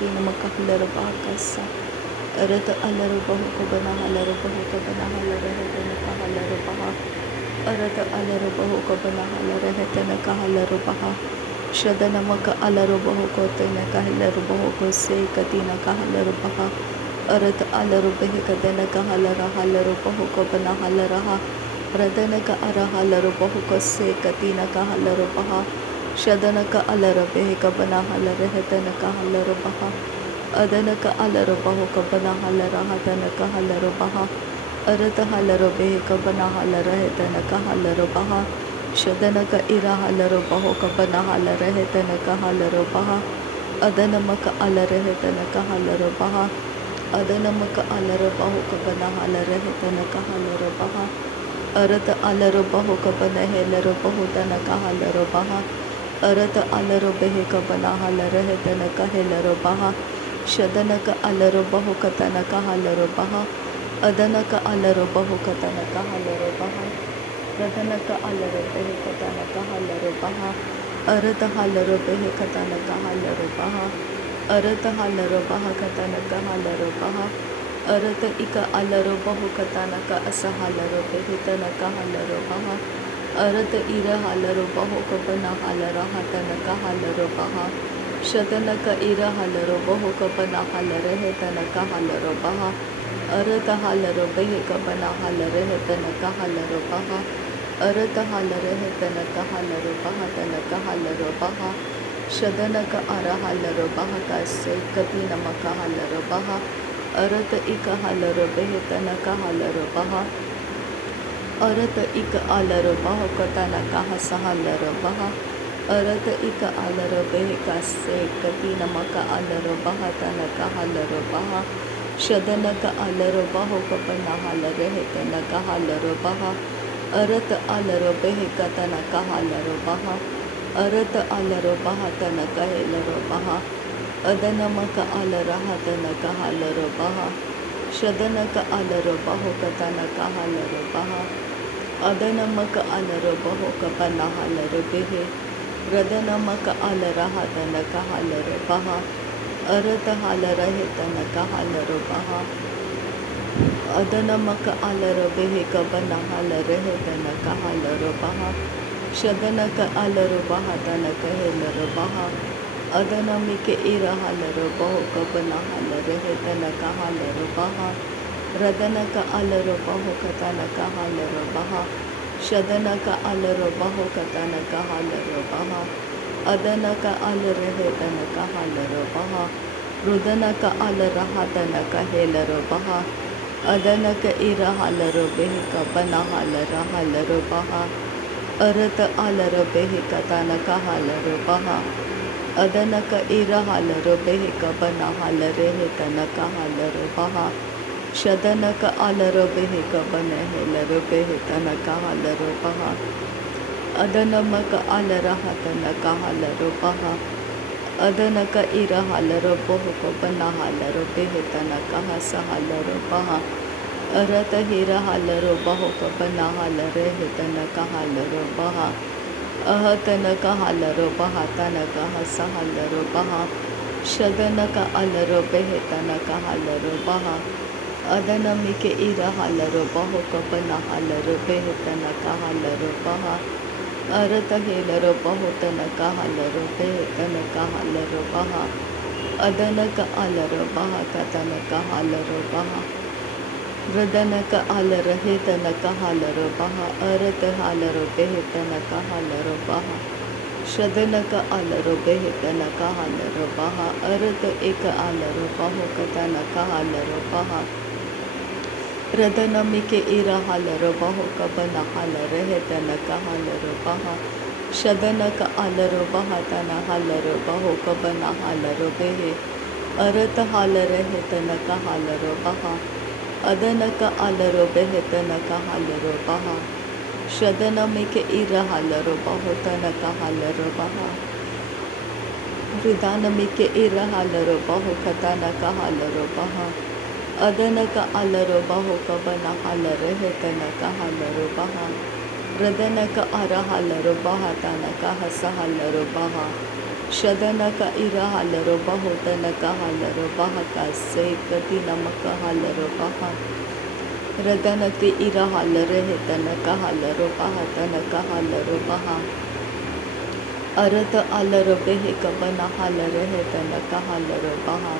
कति नमक हलर बाकसा अरत अलर बहु को बना हलर बहु को बना हलर है तनक हलर बहा अरत अलर बहु को बना हलर है तनक हलर बहा शद नमक अलर बहु को तनक हलर बहु को से कति नक हलर बहा अरत अलर बह कदनक हलर हलर बहु को बना हलर हा रदनक अर हलर बहु को से कति नक हलर बहा शदनक अलर बेह कबना हलर है तनक हलर बहा अदनक अलर बहु कबना हलर हतनक हलर बहा अरत हलर बेह कबना हलर है तनक हलर बहा शदनक इर हलर बहु कबना हलर है तनक हलर बहा अदनमक अलर है तनक हलर बहा अदनमक अलर बहु कबना हलर है तनक हलर बहा अरत अलर बहु कबन हेलर बहु तनक हलर बहा अरत अलर बेह कबना हलर है तनक हेलर बहा शदनक अलर बहु कतनक हलर बहा अदनक अलर बहु कतनक हलर बहा रदनक अलर बेह कतनक हलर बहा अरत हलर बेह कतनक हलर बहा अरत हलर बहा कतनक हलर बहा अरत इक अलर बहु कतनक अस हलर बेह तनक हलर बहा अरत इर हलर बहु कबना हलर हतनक हलर बहा शदनक इर हलर बहु कबना हलर है तनक हलर बहा अरत हलर बेह कबना हलर है तनक हलर बहा अरत हलर है तनक हलर बहा तनक हलर बहा शदनक अर हलर बहा कसे कति नमक हलर बहा अरत इक हलर बेह तनक हलर बहा अरत इक अलर बहु कतनक हस हलर बहा अरत इक अलर बेह कसे कति नमक अलर बहा तनक हलर बहा शदनक अलर बहु कबना हलर है तनक हलर बहा अरत अलर बेह कतनक हलर बहा अरत अलर बहा तनक हेलर बहा अदनमक अलर हतनक हलर बहा शदनक अलर बहु कतनक हलर बहा अदनमक अलर बहु कबना हलर बेह रदनमक अलर हतनक हलर बहा अरत हलर है तनक हलर बहा अदनमक अलर बेह कबना हलर है तनक हलर बहा शदनक अलर बहा तनक हेलर बहा अदनमिक इर हलर बहु कबना हलर है तनक हलर बहा रदनक अलर बहु कतनक हलर बहा शदनक अलर बहु कतनक हलर बहा अदनक अलर है तनक हलर बहा रुदनक अलर हतनक हेलर बहा अदनक इर हलर बेह कबना हलर हलर बहा अरत अलर बेह कतनक हलर बहा अदनक इर हलर बेह कबना हलर है तनक हलर बहा शदनक अलर बेह कबन हेलर बेह तनक हलर बहा अदनमक अलर हतनक हलर बहा अदनक इर हलर बहु कबना हलर बेह तनक हस हलर बहा अरत हिर हलर बहु कबना हलर है तनक हलर बहा अहतनक हलर बहा तनक हस हलर बहा शदनक अलर बेह तनक हलर बहा अदनमिक इर हलर बहु कबना हलर बेह तनक हलर बहा अरत हेलर बहु तनक हलर बेह तनक हलर बहा अदनक अलर बहा कतनक हलर बहा रदनक अलर है तनक हलर बहा अरत हलर बेह तनक हलर बहा शदनक अलर बेह तनक हलर बहा अरत एक अलर बहु कतनक हलर बहा रदनमिक इर हलर बहु कबना हलर है तनक हलर बहा शदनक अलर बहा तन हलर बहु कबना हलर बेह अरत हलर है तनक हलर बहा अदनक अलर बेह तनक हलर बहा शदनमिक इर हलर बहु तनक हलर बहा हृदानमिक इर हलर बहु कतनक हलर बहा अदनक अलर बहु कबना हलर है तनक हलर बहा रदनक अर हलर बहा तनक हस हलर बहा शदनक इरा हलरो बहो तनक हलरो बहका से कति नमक हलरो बहा रदनक इरा हलरे है तनक हलरो बहा तनक हलरो बहा अरत अलरो बेहे कबना हलरे है तनक हलरो बहा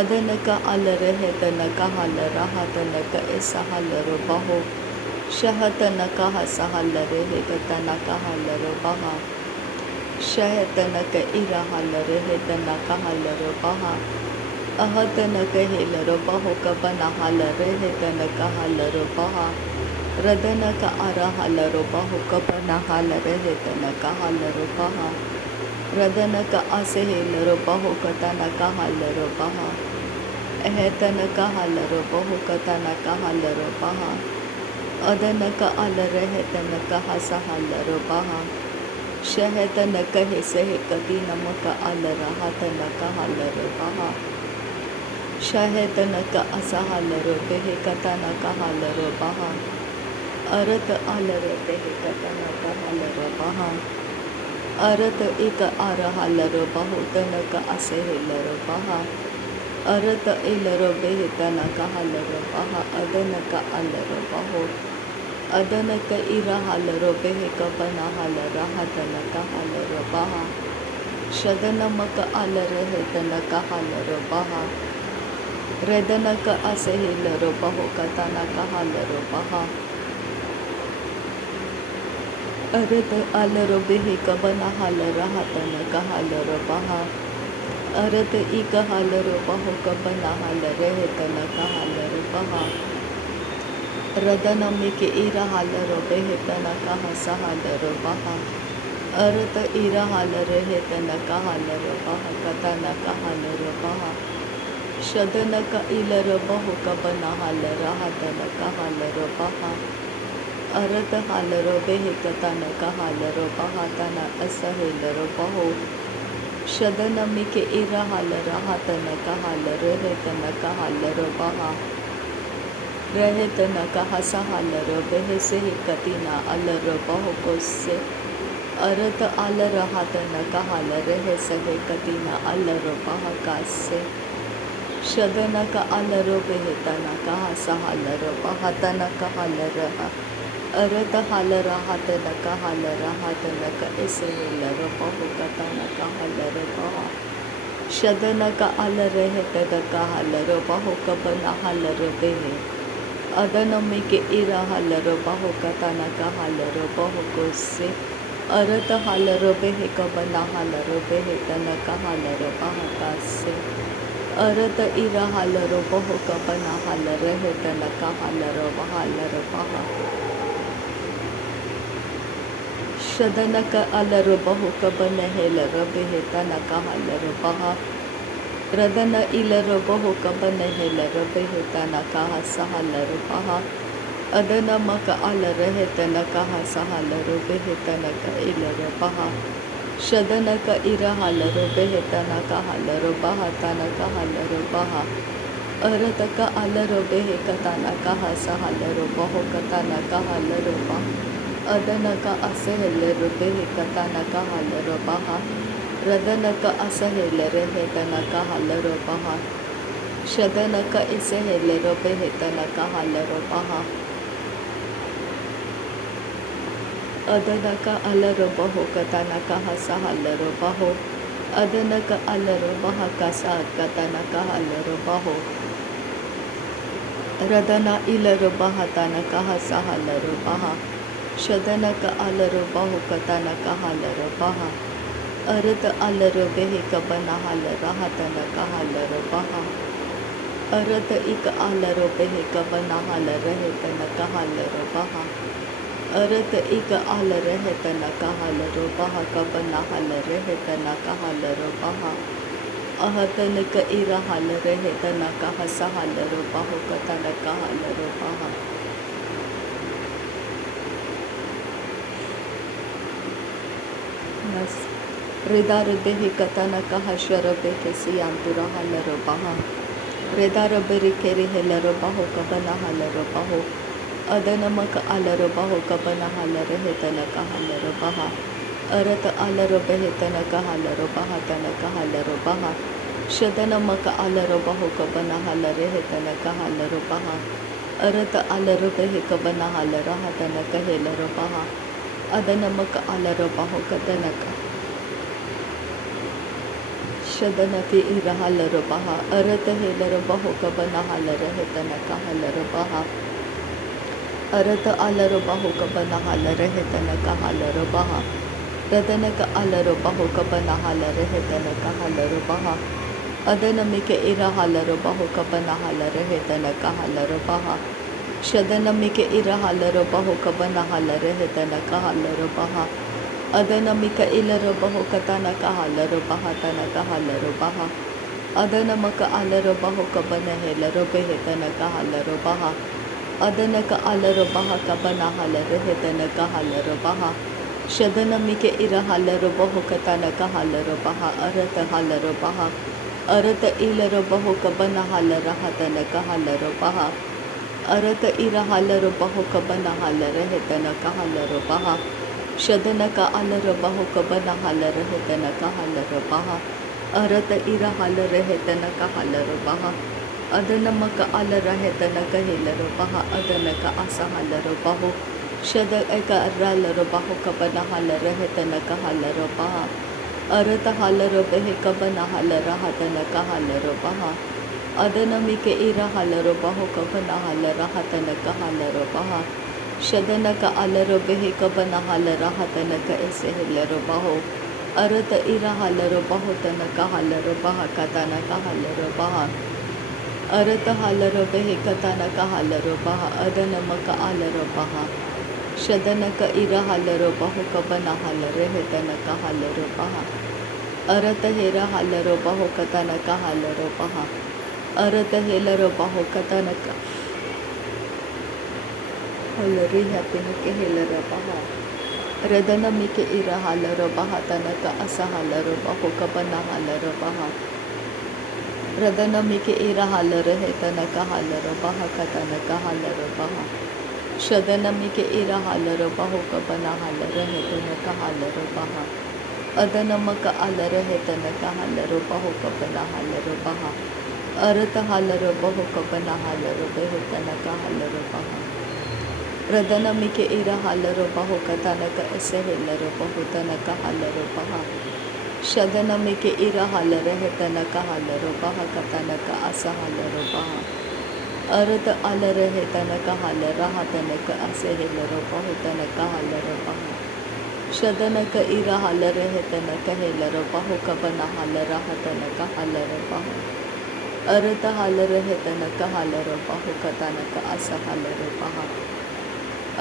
अदनक अलरे है तनक हलरा तनक ऐसा हलरो बहो शहतनक हसहलरे है तनक हलरो बहा शहतनक इरा हलरे है तनक हलरो बहा अहतनक हेलरो बहो कबना हलरे है तनक हलरो बहा रदनक अरा हलरो बहो कबना हलरे है तनक हलरो बहा रदनक असे हेलरो बहो कतनक हलरो बहा एहतनक हलरो बहो कतनक हलरो बहा अदनक अलरे है तनक हसहलरो बहा शहतनक हे सहे कति नमक अलरा तनक हलरो बहा शहतनक असहलरो बेहे कतनक हलरो बहा अरत अलरो बेहे कतनक हलरो बहा अरत एक अर हलरो बहो तनक असेहलरो बहा अरत इलरो बेहे तनक हलरो बहा अदनक अलरो बहो अदनक इरा हलरो बेहे कबना हलरा तनक हलरो बहा शदनमक अलरे है तनक हलरो बहा रदनक असेहलरो बहो कतनक हलरो बहा अरत अलरो बेहे कबना हलरा तनक हलरो बहा अरत इक हलरो बहो कबना हलरे है तनक हलरो बहा रदनमिक इरा हलरो बेहे तनक हसहलरो बहा अरत इरा हलरे है तनक हलरो बहा कतनक हलरो बहा शदनक इलरो बहो कबना हलरा तनक हलरो बहा अरत हलरो बेहे कतनक हलरो बहा तना असहलरो बहो शदनमिक इरा हलरा तनक हलरो है तनक हलरो बहा रहे तनक हसहलरो बेहे से कतिना अलरो बहो कोसे अरत अलरा तनक हलरे है सहे कतिना अलरो बहा कासे शदनक अलरो बेहे तनक हसहलरो बहा तनक हलरा अरत हलरा तनक हलरा तनक ऐसे हलरो बहो कतनक हलरो बहा शदनक अलरे है तनक हलरो बहो कबना हलरो बेहे अदनमिक इरा हलरो बहो कतनक हलरो बहो कोसे अरत हलरो बेहे कबना हलरो बेहे तनक हलरो बहा कासे अरत इरा हलरो बहो कबना हलरे है तनक हलरो बहा शदनक अलरो बहो कबन हेलरो बेहे तनक हलरो बहा रदन इलरो बहो कबन हेलरो बेहे तनक हसहलरो बहा अदनमक अलरे है तनक हसहलरो बेहे तनक इलरो बहा शदनक इरा हलरो बेहे तनक हलरो बहा तनक हलरो बहा अरतक अलरो बेहे कतनक हसहलरो बहो कतनक हलरो बहा अदनक असहलरो बेहे कतनक हलरो बहा रदनक असहलरे है तनक हलरो बहा शदनक इसहलरो बेहे तनक हलरो बहा अदनक अलरो बहो कतनक हसहलरो बहो अदनक अलरो बहा कसा कतनक हलरो बहो रदना इलरो बहा तनक हसहलरो बहा शदनक अलरो बहो कतनक हलरो बहा अरत अलरो बेहे कबना हलरा तनक हलरो बहा अरत इक अलरो बेहे कबना हलरे तनक हलरो बहा अरत इक अलरे तनक हलरो बहा कबना हलरे तनक हलरो बहा अहतनक इरा हलरे तनक हसहलरो बहो कतनक हलरो बहा बस रेदार बेहे कतनक हशर बेहे सियांतुरा हलरो बहा रेदार बेरे केरे हेलरो बहो कबना हलरो बहो अदनमक अलरो बहो कबना हलरे तनक हलरो बहा अरत अलर बेहतन कहलर बहतन कहलर बहा शदन मक अलर बहु कबन हलर हेतन कहलर बहा अरत अलर बेह कबन हलर हतन कहेलर बहा अदन मक अलर बहु कदनक शदन फी इरहलर बहा अरत हेलर बहु कबन हलर हेतन कहलर बहा अरत अलर बहु कबन हलर हेतन कहलर बहा रदनक अलर बहु कबन हलर हेतन कहलर बहा अदन मिक इरहलर बहु कबन हलर हेतन कहलर बहा शदन मिक इरहलर बहु कबन हलर हेतन कहलर बहा अदन मिक इलर बहु कतन कहलर बहा तन कहलर बहा अदन मक अलर बहु कबन हेलर बेहतन कहलर बहा अदनक अलर बहा कबन हलर हेतन कहलर बहा शदन मिक इरहलर बहु कतन कहलर बहा अरत हलर बहा अरत इलर बहु कबन हलर हतन कहलर बहा अरत इरहलर बहु कबन हलर हेतन कहलर बहा शदनक अलर बहु कबन हलर हेतन कहलर बहा अरत इरहलर हेतन कहलर बहा अदनमक अलर हेतन कहेलर बहा अदनक असहलर बहु शद एक अर्रलर बहु कबन हलर हेतन कहलर बहा अरत हलर बेह कबन हलर हतन कहलर बहा अदन मिक इरहलर बहु कबन हलर हतन कहलर बहा शदनक अलर बेह कबन हलर हतन कहलर बहु अरत इरहलर बहु तन कहलर बहा कतन कहलर बहा अरत हलर बेह कतन कहलर बहा अदन मक अलर बहा शदनक इरहलर बहु कबन हलर हेतन कहलर बहा अरत हेर हलर बहु कतन कहलर बहा अरत हेलर बहु कतन हलर हतन हेलर बहा रदन मिक इरहलर बहा तनक असहलर बहु कबन हलर बहा रदन मिक इरहलर हेतन कहलर बहा कतन कहलर बहा शदन मिक इरहलर बहु कबन हलर हेतन कहलर बहा अदन मक अलर हेतन कहलर बहु कबन हलर बहा अरत हलर बहु कबन हलर बेहतन कहलर बहा रदन मिक इरहलर बहु कतनक असहेलर बहु तन कहलर बहा शदन मिक इरहलर हेतन कहलर बहा कतनक असहलर बहा अरत अलर हेतन कहलर हतनक असहेलर बहु तन कहलर बहा शदनक इरहलर हेतन कहेलर बहु कबन हलर हतन कहलर बहा अरत हलर हेतन कहलर बहु कतनक असहलर बहा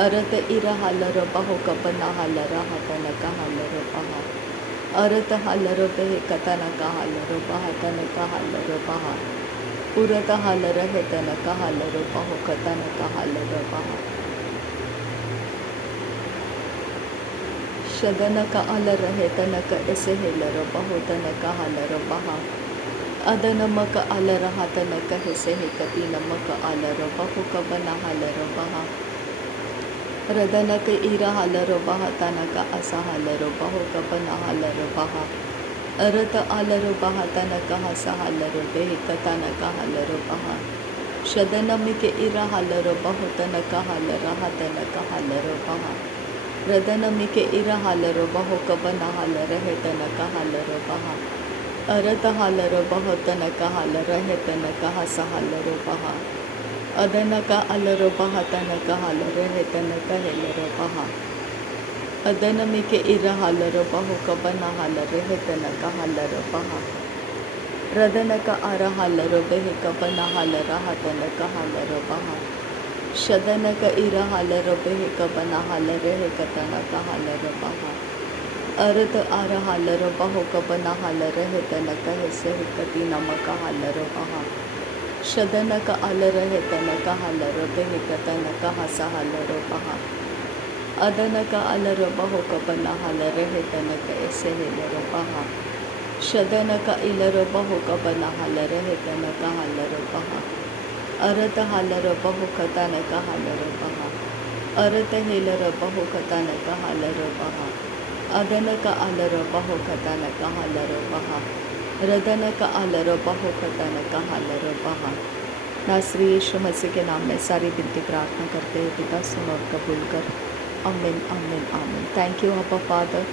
अरत इरहलर बहु कबन हलर हतन कहलर बहा अरत हलर बेह कतन कहलर बहा तन कहलर बहा उरत हलर हेतन कहलर बहु कतन कहलर बहा शदनक अलर हेतनक असहेलर बहु तन कहलर बहा अदन मक अलर हतन कहे से कतिन मक अलर बहु कबन हलर बहा रदनक इरहलर बहा तनक असहलर बहु कबन हलर बहा अरत अलर बहा तनक हसहलर बेह कतन कहलर बहा शदन मिक इरहलर बहु तन कहलर हतन कहलर बहा रदन मिक इरहलर बहु कबन हलर हेतन कहलर बहा अरत हलर बहु तन कहलर हेतन कहसहलर बहा अदनक अलर बहा तन कहलर हेतन कहेलर बहा अदन मिक इरहलर बहु कबन हलर हेतन कहलर बहा रदनक अरहलर बेह कबन हलर हतन कहलर बहा शदनक इरहलर बेह कबन हलर हेतन कहलर बहा अरत अरहलर बहु कबन हलर हेतन कहे से कतिन मक हलर बहा शदनक अलर हेतन कहलर बेह कतन कहसहलर बहा अदनक अलर बहु कबन हलर हेतन कहे से हेलर बहा शदनक इलर बहु कबन हलर हेतन कहलर बहा अरत हलर बहु कतन कहलर बहा अरत हेलर बहु कतन कहलर बहा अदन का अलर बहो कतन का हलर बहा रदन का अलर बहो कतन का हलर बहा। नासरी यीशु मसीह के नाम में सारी विनती प्रार्थना करते हैं पिता, सुन और कबूल कर। आमीन आमीन आमीन। थैंक यू अब्बा father,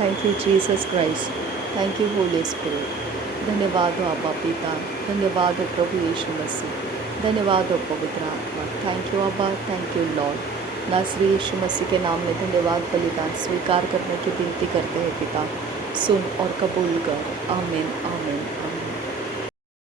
thank you Jesus Christ, thank you Holi spirit. धन्यवाद हो अब्बा पिता, धन्यवाद हो प्रभु यीशु मसीह, धन्यवाद हो पवित्र आत्मा। थैंक यू अब्बा, थैंक यू लॉर्ड। नासरी यीशु मसीह के नाम में धन्यवाद बलिदान स्वीकार करने की विनती करते हैं पिता, सुन और कबूल कर। आमीन आमीन।